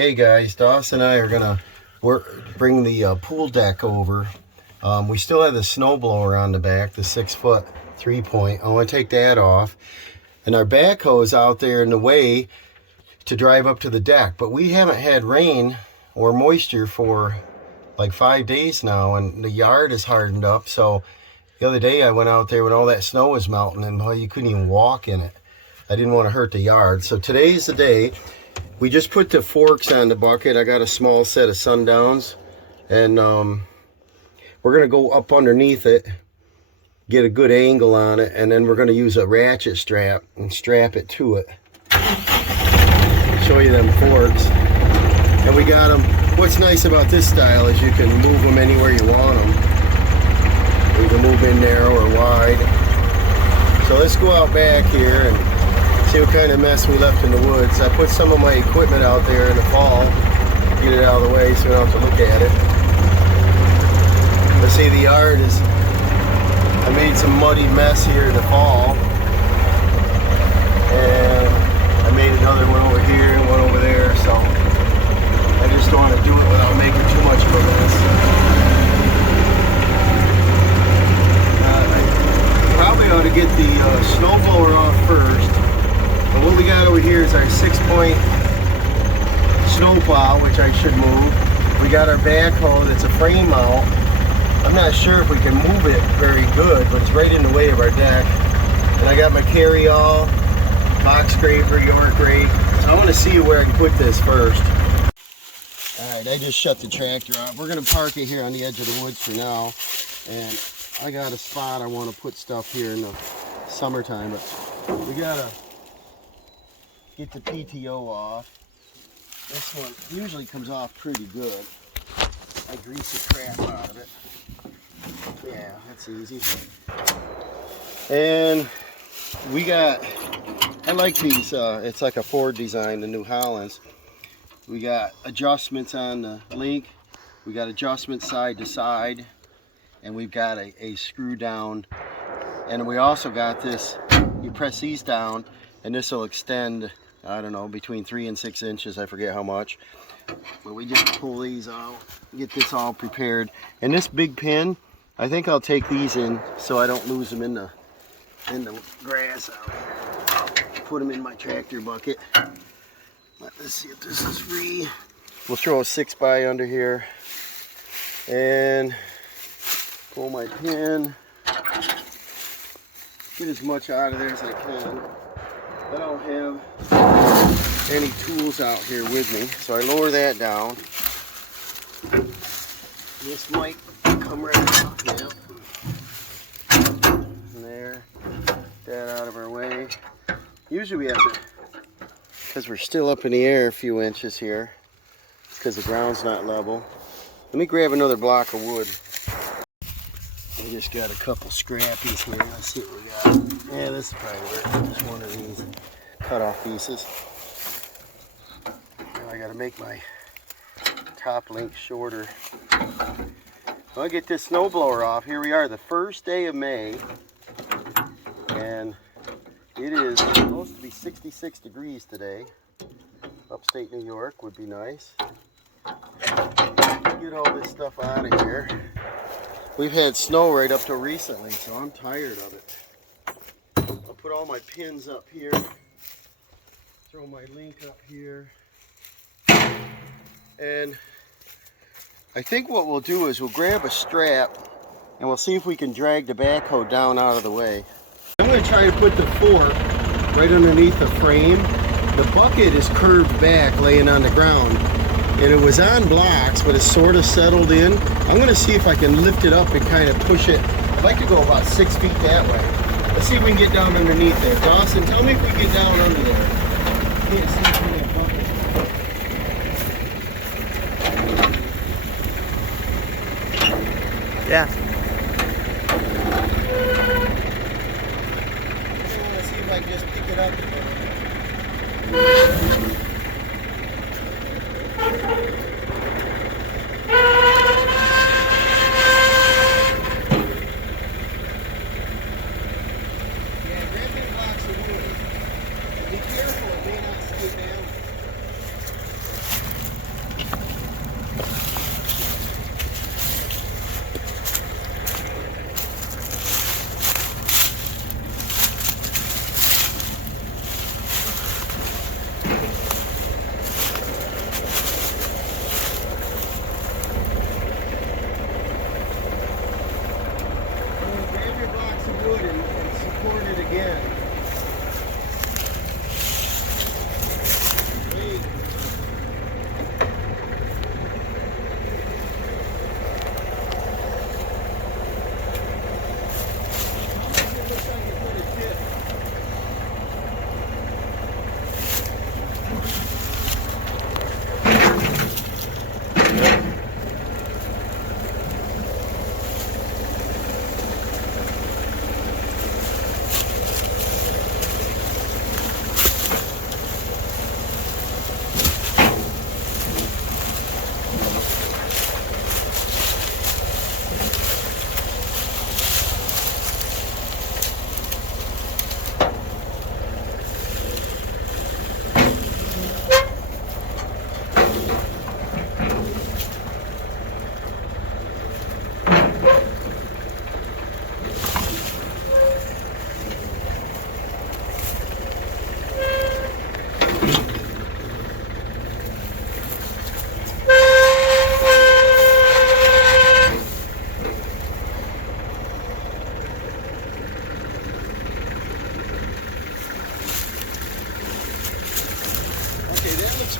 Okay guys, Dawson and I are gonna bring the pool deck over. We still have the snowblower on the back, the 6-foot 3-point. I want to take that off. And our backhoe is out there in the way to drive up to the deck. But we haven't had rain or moisture for like 5 days now, and the yard is hardened up. So the other day I went out there when all that snow was melting and you couldn't even walk in it. I didn't want to hurt the yard. So today's the day. We just put the forks on the bucket. I got a small set of Sundowns, and we're going to go up underneath it, get a good angle on it, and then we're going to use a ratchet strap and strap it to it. Show you them forks. And we got them. What's nice about this style is you can move them anywhere you want them. You can move in narrow or wide. So let's go out back here and see what kind of mess we left in the woods. I put some of my equipment out there in the fall, get it out of the way so we don't have to look at it. Let's see, the yard is, I made some muddy mess here in the fall. And I made another one over here and one over there, so I just don't want to do it without making too much of a mess. I probably ought to get the snowblower off first. But what we got over here is our 6-point snowplow, which I should move. We got our backhoe that's a frame mount. I'm not sure if we can move it very good, but it's right in the way of our deck. And I got my carry-all, box scraper, York rake. So I want to see where I can put this first. Alright, I just shut the tractor off. We're going to park it here on the edge of the woods for now. And I got a spot I want to put stuff here in the summertime, but we got to get the PTO off. This one usually comes off pretty good. I grease the crap out of it. Yeah, that's easy. And we got, I like these, it's like a Ford design, the New Hollands. We got adjustments on the link. We got adjustments side to side. And we've got a screw down. And we also got this, you press these down and this will extend, I don't know, between 3 and 6 inches, I forget how much. But we just pull these out, get this all prepared. And this big pin, I think I'll take these in so I don't lose them in the grass out here. Put them in my tractor bucket. Let's see if this is free. We'll throw a 6x under here and pull my pin. Get as much out of there as I can. I don't have any tools out here with me, so I lower that down. This might come right off now. And there, that out of our way. Usually we have to, because we're still up in the air a few inches here, because the ground's not level. Let me grab another block of wood. We just got a couple scrappies here. Let's see what we got. Yeah, this is probably work. Just one of these cut off pieces. Now I gotta make my top link shorter. I'll get this snowblower off. Here we are, the first day of May. And it is supposed to be 66 degrees today. Upstate New York would be nice. Get all this stuff out of here. We've had snow right up till recently, so I'm tired of it. I'll put all my pins up here. Throw my link up here. And I think what we'll do is we'll grab a strap and we'll see if we can drag the backhoe down out of the way. I'm going to try to put the fork right underneath the frame. The bucket is curved back laying on the ground. And it was on blocks, but it's sort of settled in. I'm going to see if I can lift it up and kind of push it. I'd like to go about 6 feet that way. Let's see if we can get down underneath there. Dawson, tell me if we can get down under there. Can't see through that bucket. Yeah. Let's see if I can just pick it up. again. Wait.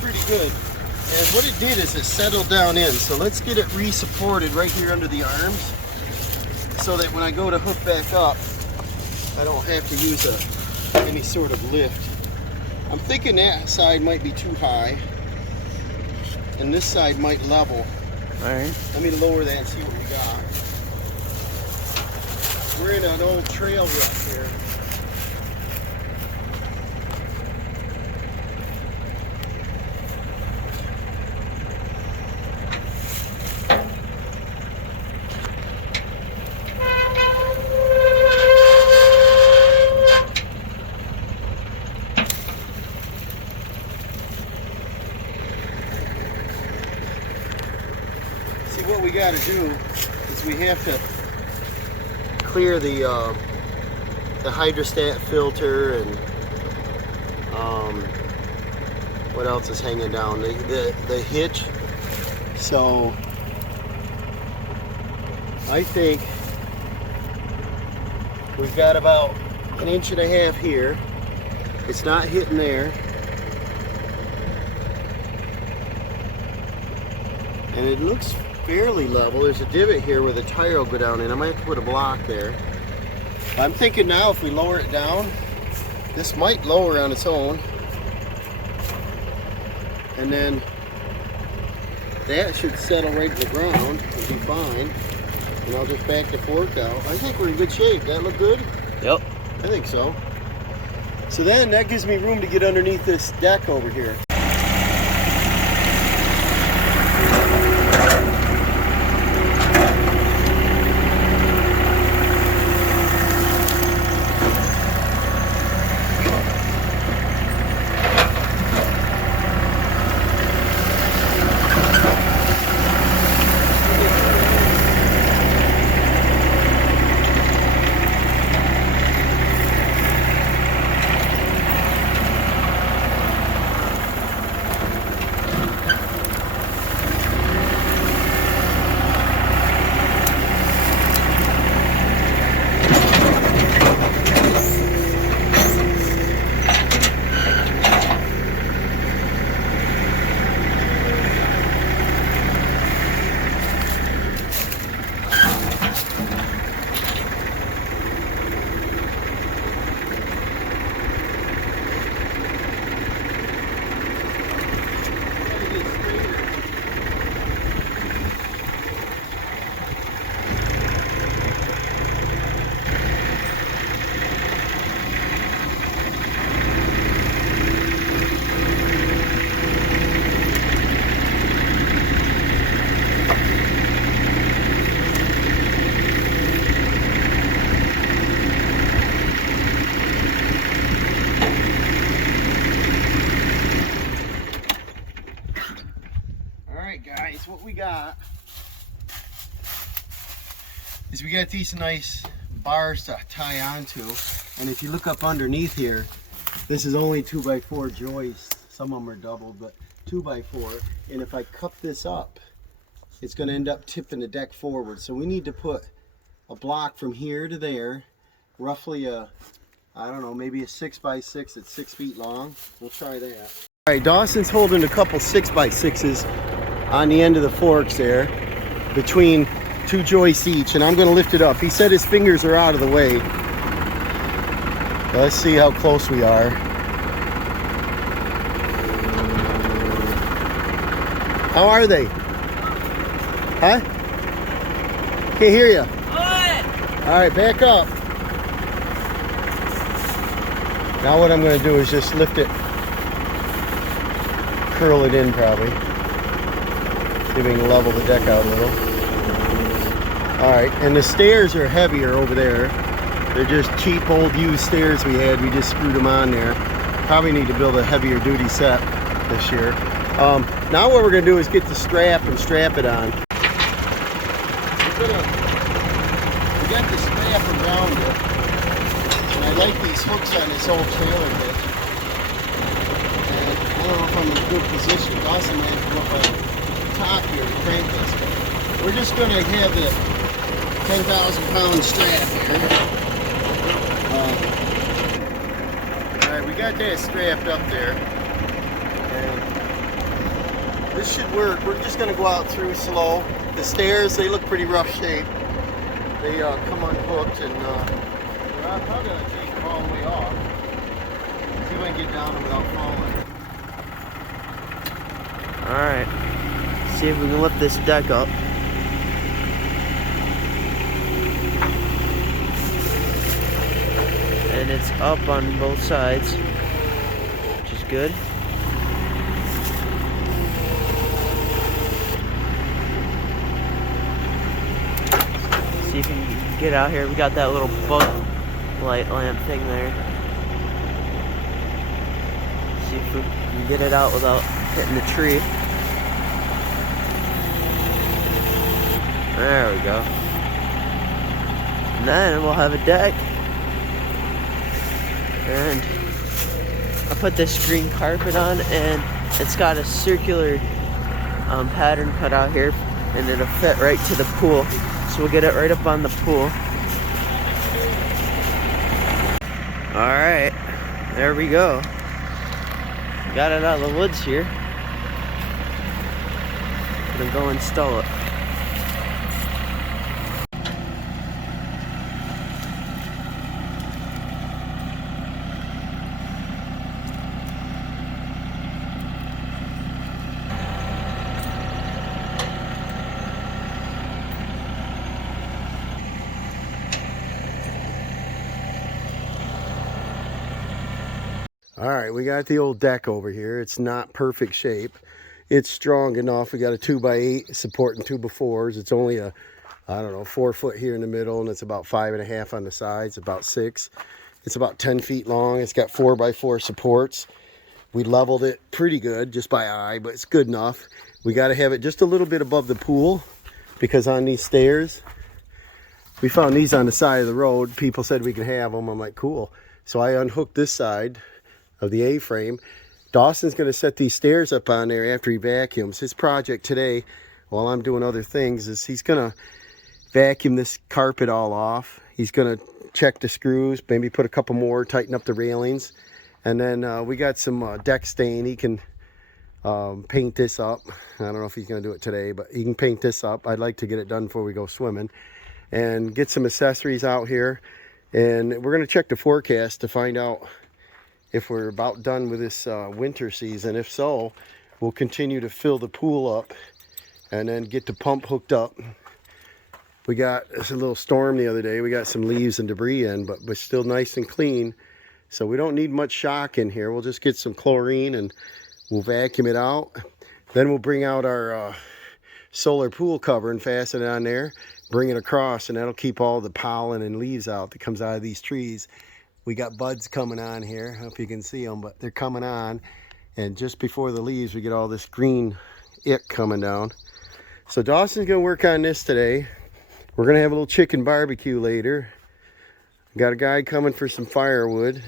Pretty good. And what it did is it settled down in. So let's get it re-supported right here under the arms so that when I go to hook back up, I don't have to use any sort of lift. I'm thinking that side might be too high and this side might level. All right. Let me lower that and see what we got. We're in an old trail rut here. What we got to do is we have to clear the hydrostat filter and what else is hanging down, the hitch. So I think we've got about 1.5 inches here. It's not hitting there. And it looks fairly level. There's a divot here where the tire will go down in. I might have to put a block there. I'm thinking now if we lower it down, this might lower on its own. And then that should settle right to the ground and be fine. And I'll just back the fork out. I think we're in good shape. That look good? Yep. I think so. So then that gives me room to get underneath this deck over here. Guys, what we got is we got these nice bars to tie onto, and if you look up underneath here, this is only 2x4 joists. Some of them are doubled, but 2x4. And if I cup this up, it's going to end up tipping the deck forward. So we need to put a block from here to there, roughly a I don't know, maybe a 6x6 that's 6 feet long. We'll try that. All right, Dawson's holding a couple 6x6s on the end of the forks there, between 2 joists each, and I'm going to lift it up. He said his fingers are out of the way. Let's see how close we are. How are they? Huh? Can't hear you. All right, back up. Now what I'm going to do is just lift it, curl it in probably. See if we can level the deck out a little. All right, and the stairs are heavier over there. They're just cheap old used stairs we had. We just screwed them on there. Probably need to build a heavier duty set this year. Now what we're going to do is get the strap and strap it on. We got the strap around it. And I like these hooks on this old trailer hitch. And I don't know if I'm in a good position. Dawson might have to go up on the top here to crank this. But we're just going to have the 10,000-pound strap here. Alright, we got that strapped up there. And this should work. We're just going to go out through slow. The stairs, they look pretty rough shape. They come unhooked, and I'm probably going to take them all the way off. See if I can get down them without falling. Alright, see if we can lift this deck up. And it's up on both sides, which is good. See if we can get out here. We got that little bug light lamp thing there. See if we can get it out without hitting the tree. There we go. And then we'll have a deck. And I put this green carpet on, and it's got a circular pattern cut out here, and it'll fit right to the pool. So we'll get it right up on the pool. Alright, there we go. Got it out of the woods here. Gonna go install it. All right, we got the old deck over here. It's not perfect shape. It's strong enough. We got a 2x8 supporting 2x4s. It's only a, I don't know, 4 foot here in the middle, and it's about 5.5 on the sides, about 6. It's about 10 feet long. It's got 4x4 supports. We leveled it pretty good just by eye, but it's good enough. We got to have it just a little bit above the pool, because on these stairs, we found these on the side of the road. People said we could have them. I'm like, cool. So I unhooked this side of the A-frame. Dawson's going to set these stairs up on there after he vacuums. His project today, while I'm doing other things, is he's going to vacuum this carpet all off. He's going to check the screws, maybe put a couple more, tighten up the railings. And then we got some deck stain. He can paint this up. I don't know if he's going to do it today, but he can paint this up. I'd like to get it done before we go swimming. And get some accessories out here. And we're going to check the forecast to find out if we're about done with this winter season. If so, we'll continue to fill the pool up and then get the pump hooked up. We got a little storm the other day. We got some leaves and debris in, but we're still nice and clean. So we don't need much shock in here. We'll just get some chlorine and we'll vacuum it out. Then we'll bring out our solar pool cover and fasten it on there, bring it across, and that'll keep all the pollen and leaves out that comes out of these trees. We got buds coming on here. I don't know if you can see them, but they're coming on. And just before the leaves, we get all this green ick coming down. So Dawson's gonna work on this today. We're gonna have a little chicken barbecue later. Got a guy coming for some firewood.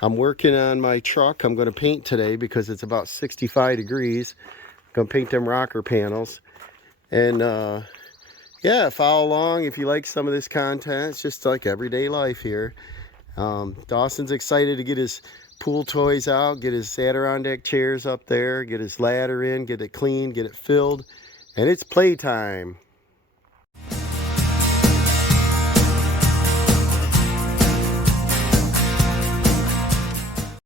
I'm working on my truck. I'm gonna paint today because it's about 65 degrees. I'm gonna paint them rocker panels. And yeah, follow along if you like some of this content. It's just like everyday life here. Dawson's excited to get his pool toys out, get his Adirondack chairs up there, get his ladder in, get it cleaned, get it filled, and it's playtime.